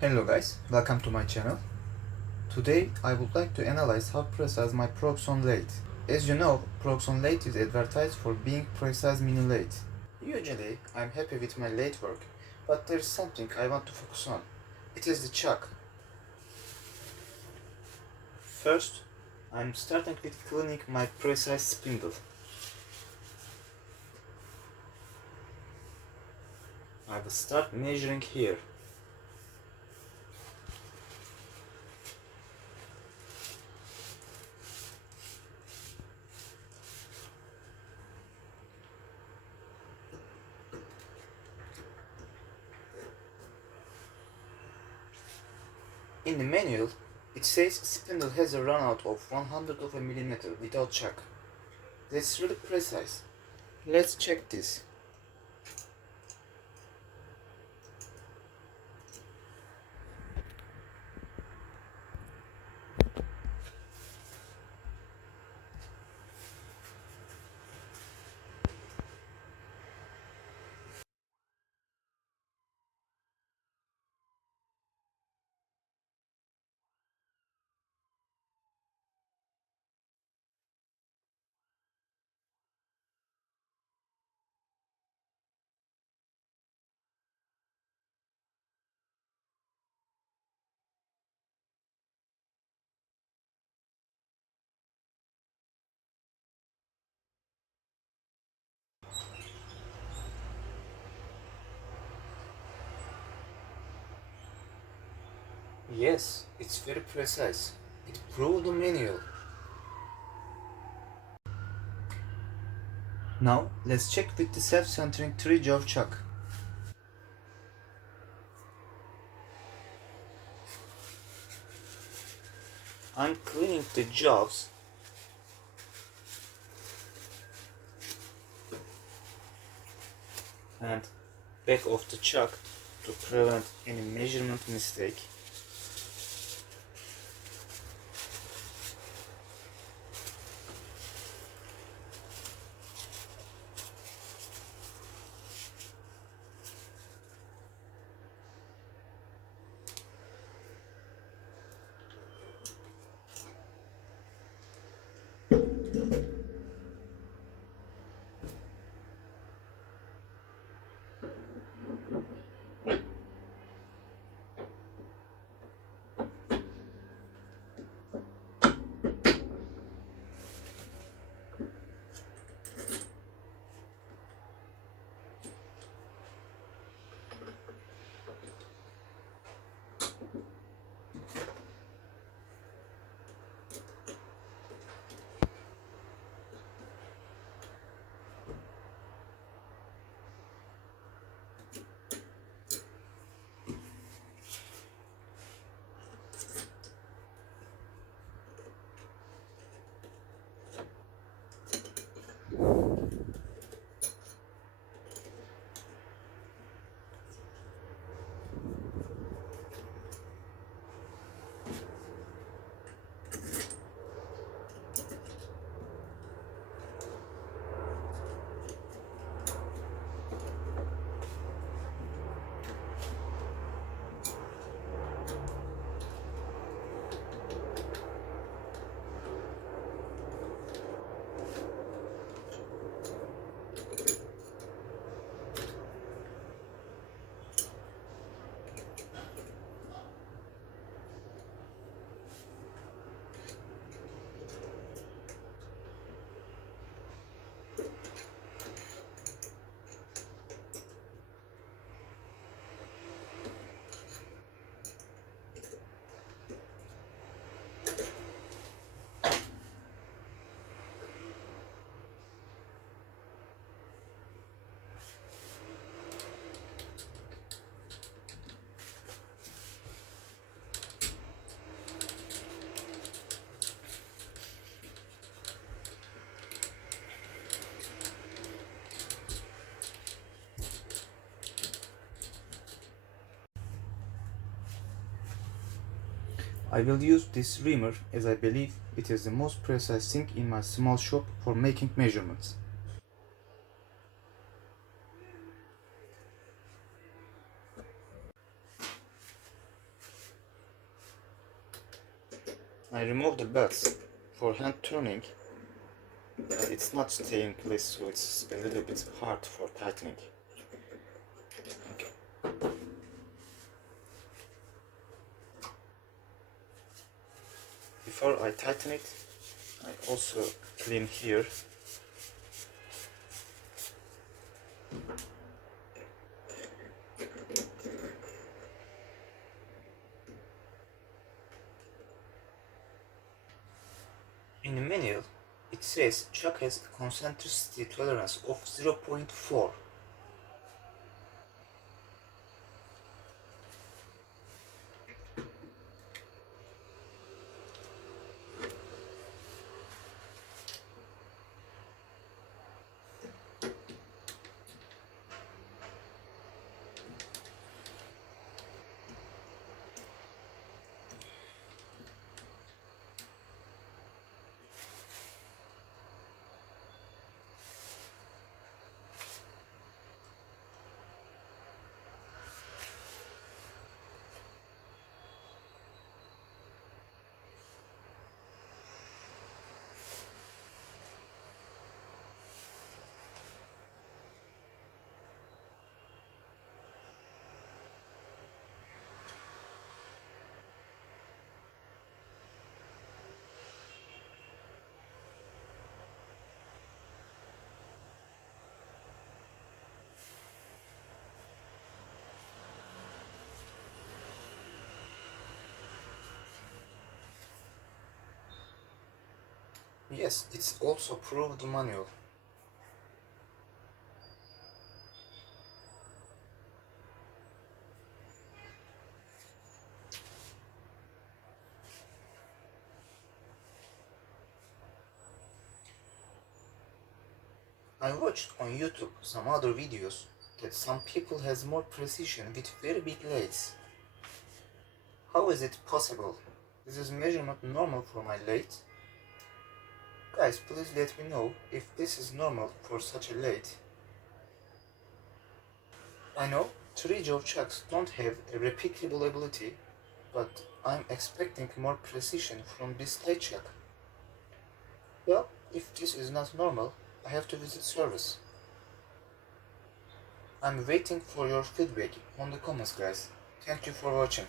Hello guys, welcome to my channel. Today I would like to analyze how precise my proxxon lathe. As you know, proxxon lathe is advertised for being precise mini lathe. Usually I'm happy with my lathe work, but there is something I want to focus on. It is the chuck. First, I'm starting with cleaning my precise spindle. I will start measuring here. In the manual, it says spindle has a runout of 100 of a millimeter without chuck. That's really precise. Let's check this. Yes, it's very precise. It proved the manual. Now, let's check with the self-centering 3-jaw chuck. I'm cleaning the jaws and back of the chuck to prevent any measurement mistake. I will use this reamer as I believe it is the most precise thing in my small shop for making measurements. I remove the belts for hand turning. It's not staying in place, so it's a little bit hard for tightening. Okay. Before I tighten it, I also clean here. In the manual, it says chuck has a concentricity tolerance of 0.4. Yes, it's also proved manual. I watched on YouTube some other videos that some people has more precision with very big lathes. How is it possible? Is this measurement normal for my lathe? Guys, please let me know if this is normal for such a lathe. I know 3-jaw chucks don't have a replicable ability, but I'm expecting more precision from this lathe chuck. Well, if this is not normal, I have to visit service. I'm waiting for your feedback on the comments, guys. Thank you for watching.